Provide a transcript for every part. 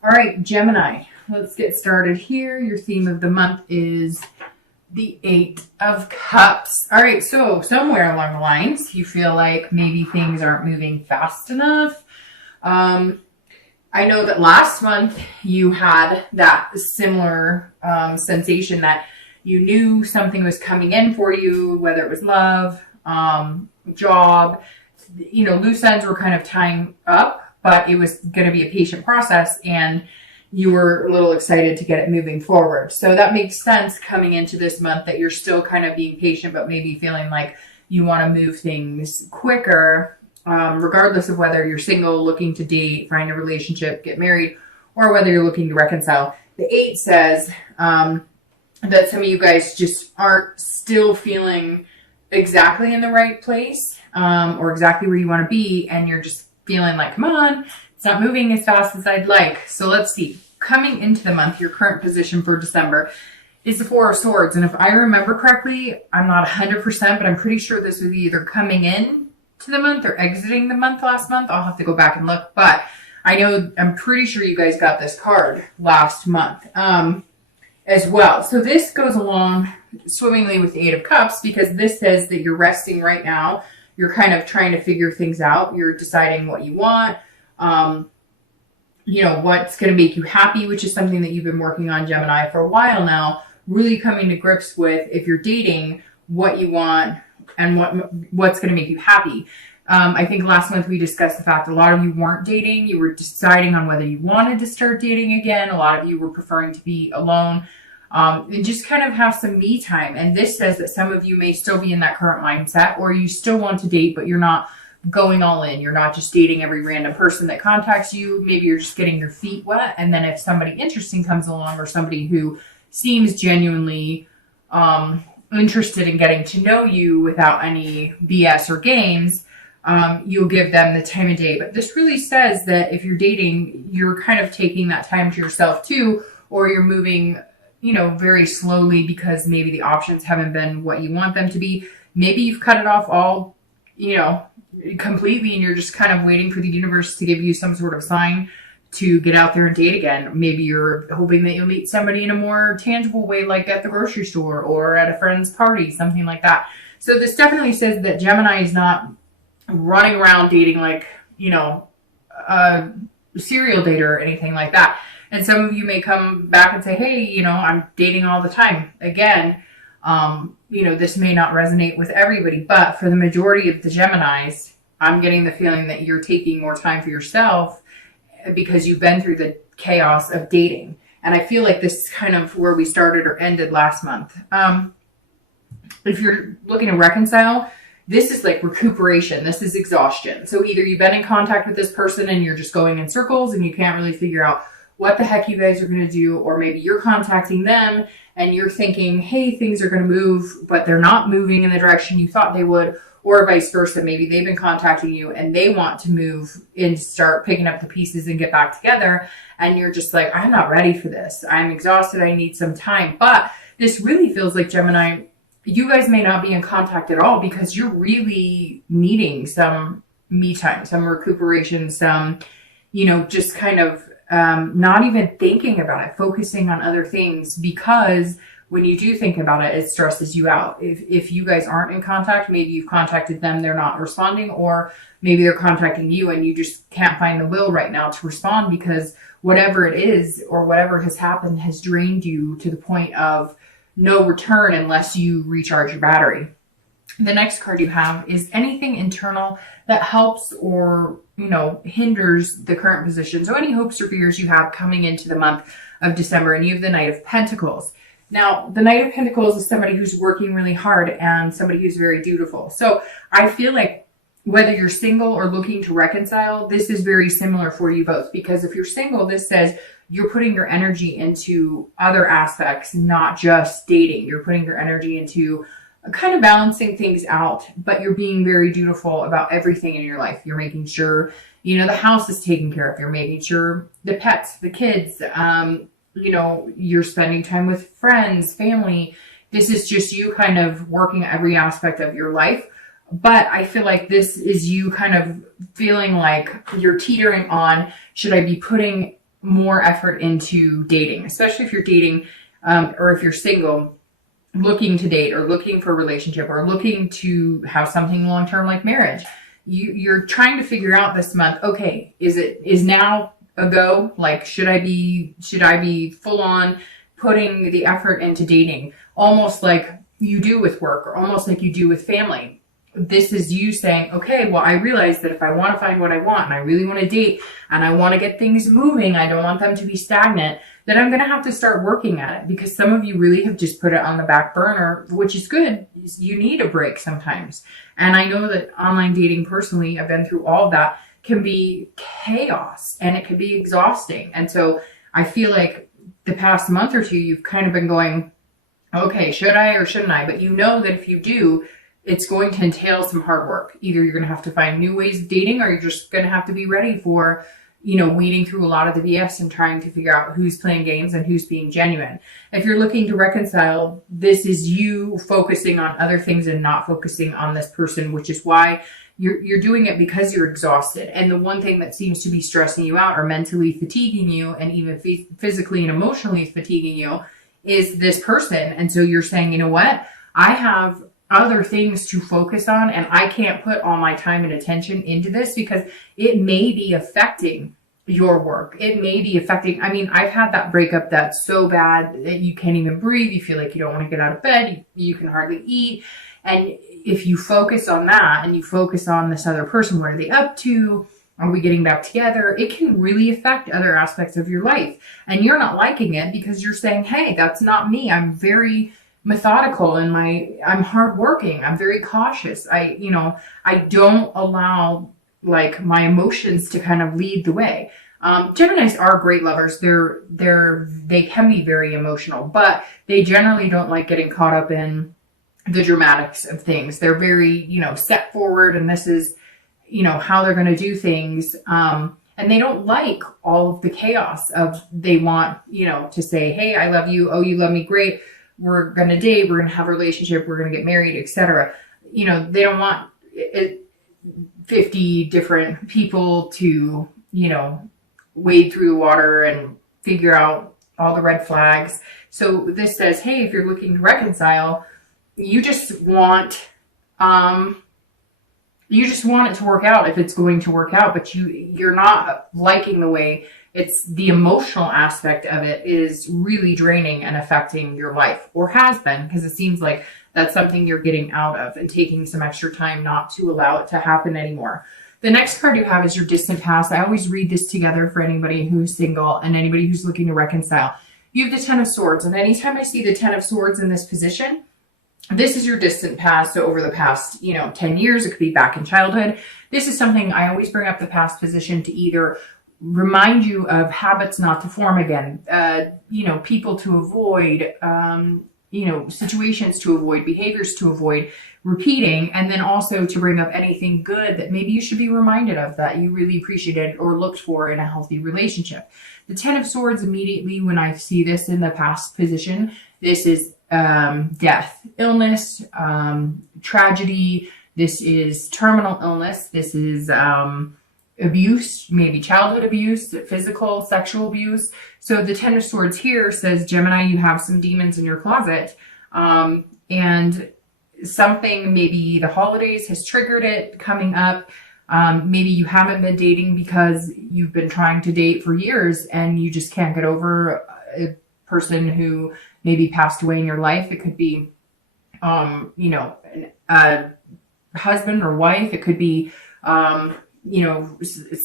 All right, Gemini, let's get started here. Your theme of the month is the Eight of Cups. All right, so somewhere along the lines, you feel like maybe things aren't moving fast enough. I know that last month you had that similar sensation that you knew something was coming in for you, whether it was love, job. Loose ends were kind of tying up, but it was going to be a patient process, and you were a little excited to get it moving forward. So that makes sense coming into this month that you're still kind of being patient, but maybe feeling like you want to move things quicker, regardless of whether you're single, looking to date, find a relationship, get married, or whether you're looking to reconcile. The 8 says that some of you guys just aren't still feeling exactly in the right place, or exactly where you want to be, and you're just feeling like, come on, it's not moving as fast as I'd like. So let's see. Coming into the month, your current position for December is the Four of Swords. And if I remember correctly, I'm not 100%, but I'm pretty sure this was either coming in to the month or exiting the month last month. I'll have to go back and look. But I'm pretty sure you guys got this card last month as well. So this goes along swimmingly with the Eight of Cups, because this says that you're resting right now. You're kind of trying to figure things out. You're deciding what you want. What's going to make you happy, which is something that you've been working on, Gemini, for a while now, really coming to grips with, if you're dating, what you want and what's going to make you happy. I think last month we discussed the fact that a lot of you weren't dating. You were deciding on whether you wanted to start dating again. A lot of you were preferring to be alone, and just kind of have some me time. And this says that some of you may still be in that current mindset, or you still want to date, but you're not going all in. You're not just dating every random person that contacts you. Maybe you're just getting your feet wet. And then if somebody interesting comes along, or somebody who seems genuinely interested in getting to know you without any BS or games, you'll give them the time of day. But this really says that if you're dating, you're kind of taking that time to yourself too, or you're moving, very slowly because maybe the options haven't been what you want them to be. Maybe you've cut it off all, completely, and you're just kind of waiting for the universe to give you some sort of sign to get out there and date again. Maybe you're hoping that you'll meet somebody in a more tangible way, like at the grocery store or at a friend's party, something like that. So this definitely says that Gemini is not running around dating like, a serial dater or anything like that. And some of you may come back and say, hey, I'm dating all the time. Again, this may not resonate with everybody, but for the majority of the Geminis, I'm getting the feeling that you're taking more time for yourself because you've been through the chaos of dating. And I feel like this is kind of where we started or ended last month. If you're looking to reconcile, this is like recuperation. This is exhaustion. So either you've been in contact with this person and you're just going in circles and you can't really figure out what the heck you guys are going to do, or maybe you're contacting them and you're thinking, hey, things are going to move, but they're not moving in the direction you thought they would, or vice versa. Maybe they've been contacting you and they want to move and start picking up the pieces and get back together. And you're just like, I'm not ready for this. I'm exhausted. I need some time. But this really feels like, Gemini, you guys may not be in contact at all because you're really needing some me time, some recuperation, some, just kind of not even thinking about it, focusing on other things, because when you do think about it, it stresses you out. If you guys aren't in contact, maybe you've contacted them, they're not responding, or maybe they're contacting you and you just can't find the will right now to respond because whatever it is or whatever has happened has drained you to the point of no return unless you recharge your battery. The next card you have is anything internal that helps or, hinders the current position. So any hopes or fears you have coming into the month of December, and you have the Knight of Pentacles. Now, the Knight of Pentacles is somebody who's working really hard and somebody who's very dutiful. So I feel like whether you're single or looking to reconcile, this is very similar for you both. Because if you're single, this says you're putting your energy into other aspects, not just dating. You're putting your energy into kind of balancing things out, but you're being very dutiful about everything in your life. You're making sure, the house is taken care of. You're making sure the pets, the kids, you're spending time with friends, family. This is just you kind of working every aspect of your life. But I feel like this is you kind of feeling like you're teetering on, should I be putting more effort into dating, especially if you're dating or if you're single, looking to date or looking for a relationship or looking to have something long-term like marriage. You're trying to figure out this month, okay, is now a go? Like, should I be full on putting the effort into dating, almost like you do with work or almost like you do with family? This is you saying, okay, well, I realize that if I want to find what I want and I really want to date and I want to get things moving, I don't want them to be stagnant, then I'm going to have to start working at it, because some of you really have just put it on the back burner, which is good. You need a break sometimes. And I know that online dating, personally, I've been through all of that, can be chaos and it can be exhausting. And so I feel like the past month or two, you've kind of been going, okay, should I or shouldn't I? But you know that if you do, it's going to entail some hard work. Either you're going to have to find new ways of dating, or you're just going to have to be ready for, weeding through a lot of the BS and trying to figure out who's playing games and who's being genuine. If you're looking to reconcile, this is you focusing on other things and not focusing on this person, which is why you're doing it, because you're exhausted. And the one thing that seems to be stressing you out or mentally fatiguing you and even physically and emotionally fatiguing you is this person. And so you're saying, you know what? I have other things to focus on, and I can't put all my time and attention into this because it may be affecting your work. It may be affecting, I've had that breakup that's so bad that you can't even breathe. You feel like you don't want to get out of bed. You can hardly eat. And if you focus on that and you focus on this other person, what are they up to? Are we getting back together? It can really affect other aspects of your life. And you're not liking it because you're saying, hey, that's not me. I'm very methodical and I'm hardworking. I'm very cautious. I don't allow like my emotions to kind of lead the way. Geminis are great lovers. They can be very emotional, but they generally don't like getting caught up in the dramatics of things. They're very, set forward, and this is, how they're going to do things. And they don't like all of the chaos of, they want, to say, hey, I love you. Oh, you love me. Great. We're going to date. We're going to have a relationship. We're going to get married, etc. They don't want 50 different people to, wade through the water and figure out all the red flags. So this says, hey, if you're looking to reconcile, you just want it to work out if it's going to work out, but you're not liking the way it's the emotional aspect of it is really draining and affecting your life, or has been, because it seems like that's something you're getting out of and taking some extra time not to allow it to happen anymore. The next card you have is your distant past. I always read this together for anybody who's single and anybody who's looking to reconcile. You have the Ten of Swords, and anytime I see the Ten of Swords in this position, this is your distant past. So over the past, 10 years, it could be back in childhood. This is something I always bring up, the past position, to either remind you of habits not to form again, people to avoid, situations to avoid, behaviors to avoid repeating, and then also to bring up anything good that maybe you should be reminded of that you really appreciated or looked for in a healthy relationship. The Ten of Swords, immediately when I see this in the past position, this is death, illness, tragedy. This is terminal illness. This is abuse, maybe childhood abuse, physical, sexual abuse. So the Ten of Swords here says, Gemini, you have some demons in your closet, and something, maybe the holidays has triggered it coming up. Maybe you haven't been dating because you've been trying to date for years and you just can't get over a person who maybe passed away in your life. It could be, a husband or wife. It could be,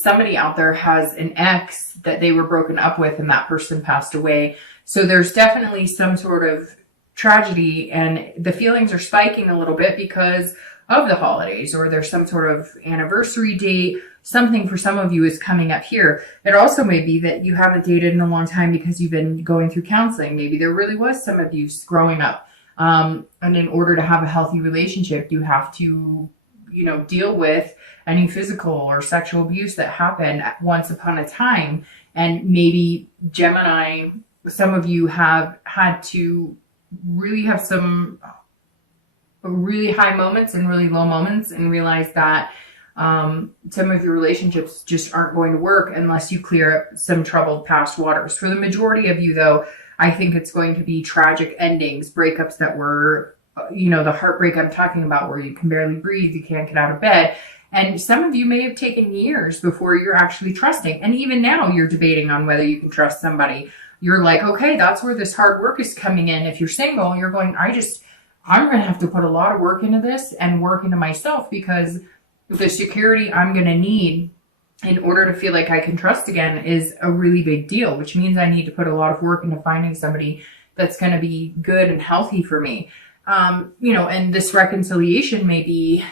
somebody out there has an ex that they were broken up with and that person passed away. So there's definitely some sort of tragedy, and the feelings are spiking a little bit because of the holidays, or there's some sort of anniversary date. Something for some of you is coming up here. It also may be that you haven't dated in a long time because you've been going through counseling. Maybe there really was some abuse growing up. And in order to have a healthy relationship, you have to, deal with any physical or sexual abuse that happened once upon a time. And maybe Gemini, some of you have had to really have some really high moments and really low moments and realize that Some of your relationships just aren't going to work unless you clear up some troubled past waters. For the majority of you, though, I think it's going to be tragic endings, breakups that were, the heartbreak I'm talking about, where you can barely breathe, you can't get out of bed. And some of you may have taken years before you're actually trusting. And even now you're debating on whether you can trust somebody. You're like, okay, that's where this hard work is coming in. If you're single, you're going, I'm going to have to put a lot of work into this and work into myself, because the security I'm going to need in order to feel like I can trust again is a really big deal, which means I need to put a lot of work into finding somebody that's going to be good and healthy for me. And this reconciliation may be,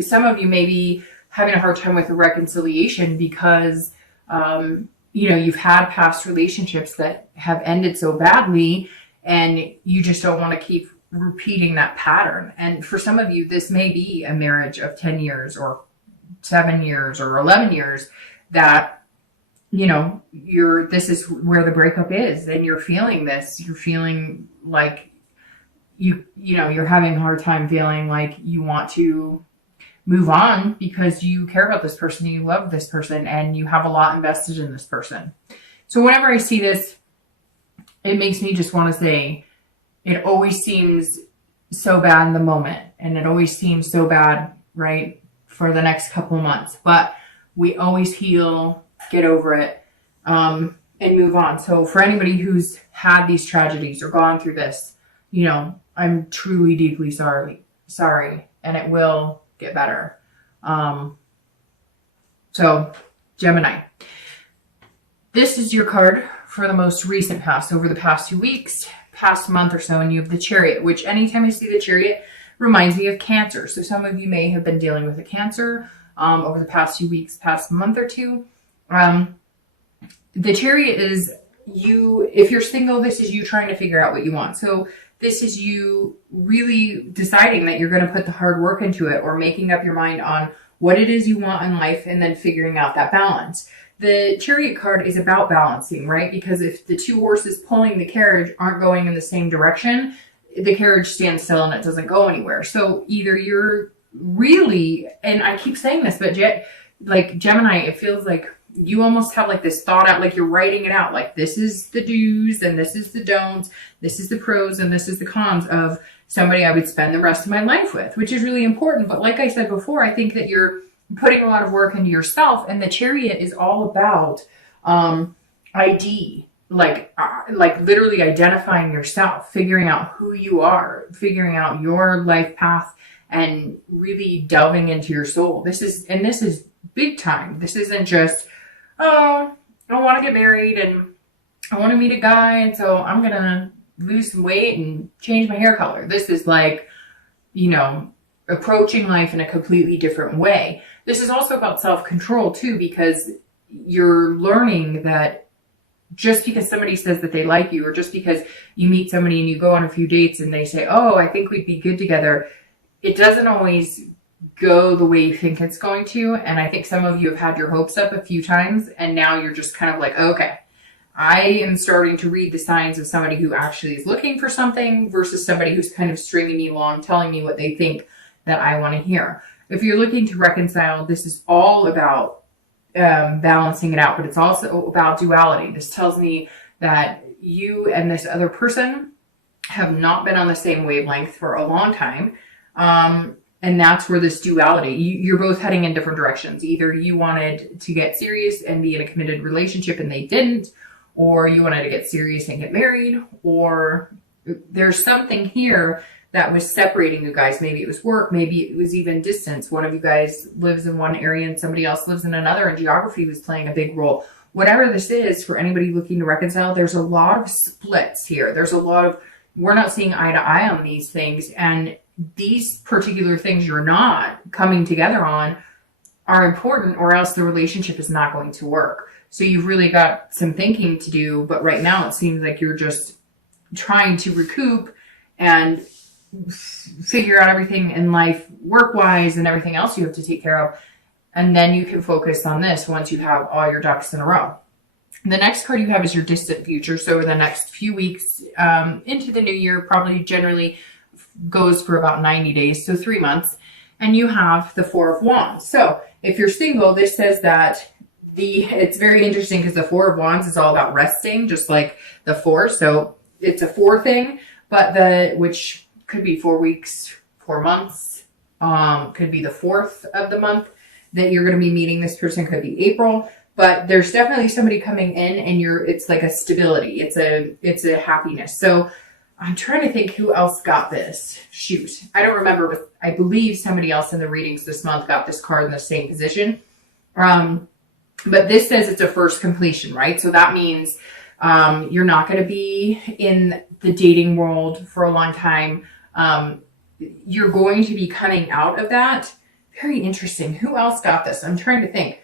some of you may be having a hard time with the reconciliation because, you've had past relationships that have ended so badly, and you just don't want to keep repeating that pattern. And for some of you, this may be a marriage of 10 years or 7 years or 11 years that, this is where the breakup is, and you're feeling this. You're feeling like you're having a hard time feeling like you want to move on because you care about this person, you love this person, and you have a lot invested in this person. So whenever I see this, it makes me just want to say, it always seems so bad in the moment, and it always seems so bad, right, for the next couple of months. But we always heal, get over it, and move on. So for anybody who's had these tragedies or gone through this, I'm truly deeply sorry, and it will get better. So Gemini, this is your card for the most recent past, over the past 2 weeks, past month or so, and you have the Chariot, which anytime I see the Chariot reminds me of Cancer. So some of you may have been dealing with a Cancer over the past 2 weeks, past month or two. The Chariot is you, if you're single, this is you trying to figure out what you want. So this is you really deciding that you're going to put the hard work into it, or making up your mind on what it is you want in life, and then figuring out that balance. The Chariot card is about balancing, right? Because if the two horses pulling the carriage aren't going in the same direction, the carriage stands still and it doesn't go anywhere. So either you're really, and I keep saying this, but like Gemini, it feels like you almost have like this thought out, like you're writing it out, like this is the do's and this is the don'ts, this is the pros and this is the cons of somebody I would spend the rest of my life with, which is really important. But like I said before, I think that you're putting a lot of work into yourself, and the Chariot is all about ID, like literally identifying yourself, figuring out who you are, figuring out your life path, and really delving into your soul. This is big time. This isn't just, oh, I want to get married and I want to meet a guy, and so I'm going to lose some weight and change my hair color. This is like, approaching life in a completely different way. This is also about self-control too, because you're learning that just because somebody says that they like you, or just because you meet somebody and you go on a few dates and they say, oh, I think we'd be good together, it doesn't always go the way you think it's going to. And I think some of you have had your hopes up a few times, and now you're just kind of like, okay, I am starting to read the signs of somebody who actually is looking for something versus somebody who's kind of stringing me along, telling me what they think that I want to hear. If you're looking to reconcile, this is all about balancing it out, but it's also about duality. This tells me that you and this other person have not been on the same wavelength for a long time. And that's where this duality, you're both heading in different directions. Either you wanted to get serious and be in a committed relationship and they didn't, or you wanted to get serious and get married, or there's something here that was separating you guys. Maybe it was work, maybe it was even distance. One of you guys lives in one area and somebody else lives in another, and geography was playing a big role. Whatever this is, for anybody looking to reconcile, there's a lot of splits here. There's a lot of, we're not seeing eye to eye on these things, and these particular things you're not coming together on are important, or else the relationship is not going to work. So you've really got some thinking to do, but right now it seems like you're just trying to recoup and figure out everything in life work-wise and everything else you have to take care of. And then you can focus on this once you have all your ducks in a row. The next card you have is your distant future. So the next few weeks into the new year, probably generally goes for about 90 days, so 3 months. and you have the Four of Wands. So if you're single, this says that it's very interesting because the Four of Wands is all about resting, just like the Four. So it's a 4 thing, but which could be 4 weeks, 4 months, could be the 4th of the month that you're going to be meeting this person, could be April. But there's definitely somebody coming in, and it's like a stability. It's a happiness. So I'm trying to think who else got this. Shoot. I don't remember, but I believe somebody else in the readings this month got this card in the same position. But this says it's a first completion, right? So that means you're not going to be in the dating world for a long time. You're going to be coming out of that. Very interesting. Who else got this? I'm trying to think.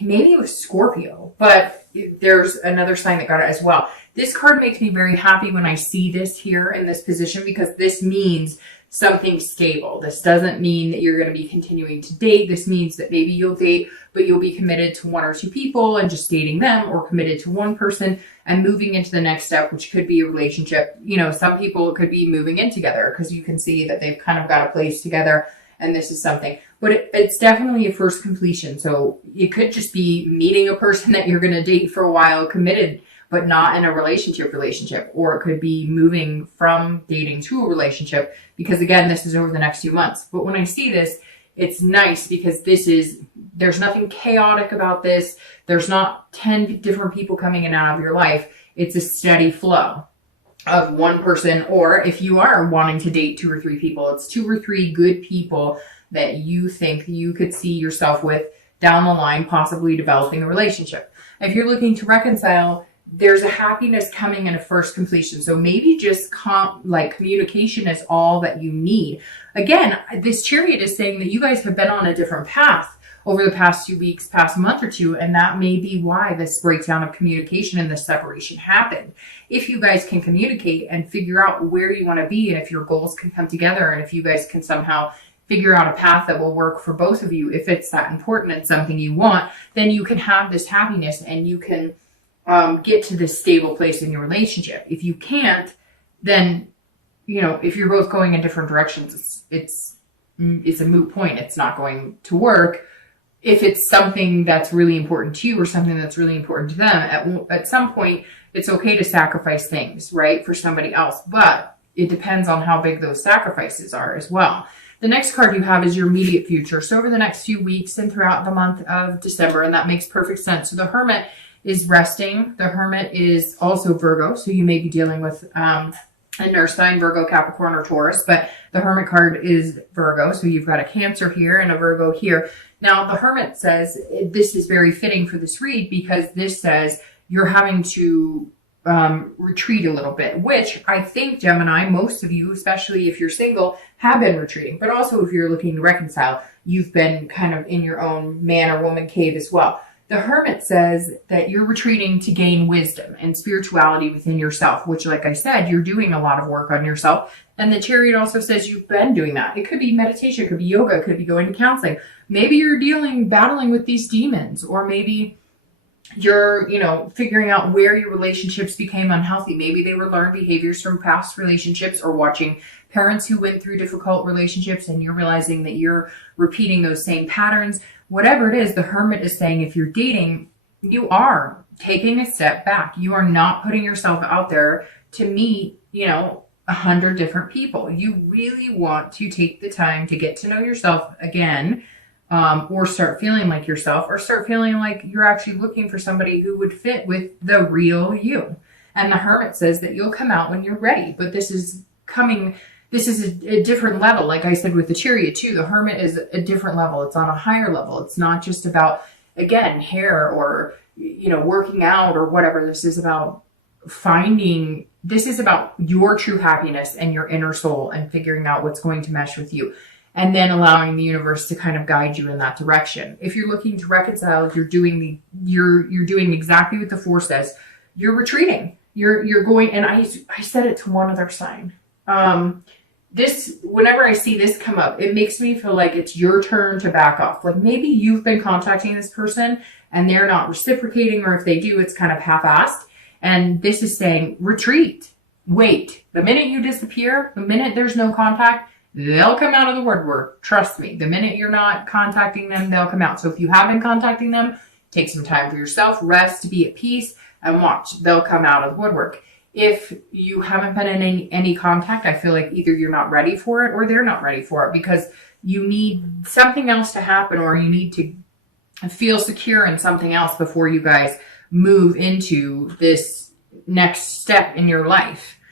Maybe it was Scorpio, but there's another sign that got it as well. This card makes me very happy when I see this here in this position, because this means something stable. This doesn't mean that you're going to be continuing to date. This means that maybe you'll date, but you'll be committed to 1 or 2 people and just dating them, or committed to one person and moving into the next step, which could be a relationship. Some people could be moving in together because you can see that they've kind of got a place together, and this is something. But it's definitely a first completion. So it could just be meeting a person that you're going to date for a while, committed, but not in a relationship, or it could be moving from dating to a relationship, because again, this is over the next few months. But when I see this, it's nice because there's nothing chaotic about this. There's not 10 different people coming in and out of your life. It's a steady flow of one person, or if you are wanting to date 2 or 3 people, it's 2 or 3 good people that you think you could see yourself with down the line, possibly developing a relationship. If you're looking to reconcile, there's a happiness coming in a first completion. So maybe just communication is all that you need. Again, this Chariot is saying that you guys have been on a different path over the past few weeks, past month or two, and that may be why this breakdown of communication and this separation happened. If you guys can communicate and figure out where you want to be, and if your goals can come together, and if you guys can somehow figure out a path that will work for both of you, if it's that important and something you want, then you can have this happiness and you can get to this stable place in your relationship. If you can't, then, if you're both going in different directions, it's a moot point. It's not going to work. If it's something that's really important to you or something that's really important to them, at some point, it's okay to sacrifice things, right, for somebody else. But it depends on how big those sacrifices are as well. The next card you have is your immediate future. So over the next few weeks and throughout the month of December, and that makes perfect sense. So the Hermit is resting. The Hermit is also Virgo. So you may be dealing with a nurse sign, Virgo, Capricorn, or Taurus, but the Hermit card is Virgo. So you've got a Cancer here and a Virgo here. Now the Hermit says this is very fitting for this read, because this says you're having to retreat a little bit, which I think, Gemini, most of you, especially if you're single, have been retreating. But also if you're looking to reconcile, you've been kind of in your own man or woman cave as well. The Hermit says that you're retreating to gain wisdom and spirituality within yourself, which, like I said, you're doing a lot of work on yourself. And the Chariot also says you've been doing that. It could be meditation, it could be yoga, it could be going to counseling. Maybe you're battling with these demons, or maybe you're, figuring out where your relationships became unhealthy. Maybe they were learned behaviors from past relationships, or watching parents who went through difficult relationships, and you're realizing that you're repeating those same patterns. Whatever it is, the Hermit is saying if you're dating, you are taking a step back. You are not putting yourself out there to meet, 100 different people. You really want to take the time to get to know yourself again, or start feeling like yourself, or start feeling like you're actually looking for somebody who would fit with the real you. And the Hermit says that you'll come out when you're ready, but this is a different level. Like I said with the Chariot too, the Hermit is a different level. It's on a higher level. It's not just about, again, hair or, working out or whatever. This is about your true happiness and your inner soul, and figuring out what's going to mesh with you, and then allowing the universe to kind of guide you in that direction. If you're looking to reconcile, you're doing exactly what the 4 says. You're retreating. You're going, and I said it to one other sign. Whenever I see this come up, it makes me feel like it's your turn to back off. Like maybe you've been contacting this person and they're not reciprocating, or if they do, it's kind of half-assed. And this is saying, retreat, wait. The minute you disappear, the minute there's no contact, they'll come out of the woodwork. Trust me. The minute you're not contacting them, they'll come out. So if you have been contacting them, take some time for yourself, rest, be at peace, and watch. They'll come out of the woodwork. If you haven't been in any contact, I feel like either you're not ready for it or they're not ready for it, because you need something else to happen, or you need to feel secure in something else before you guys move into this next step in your life.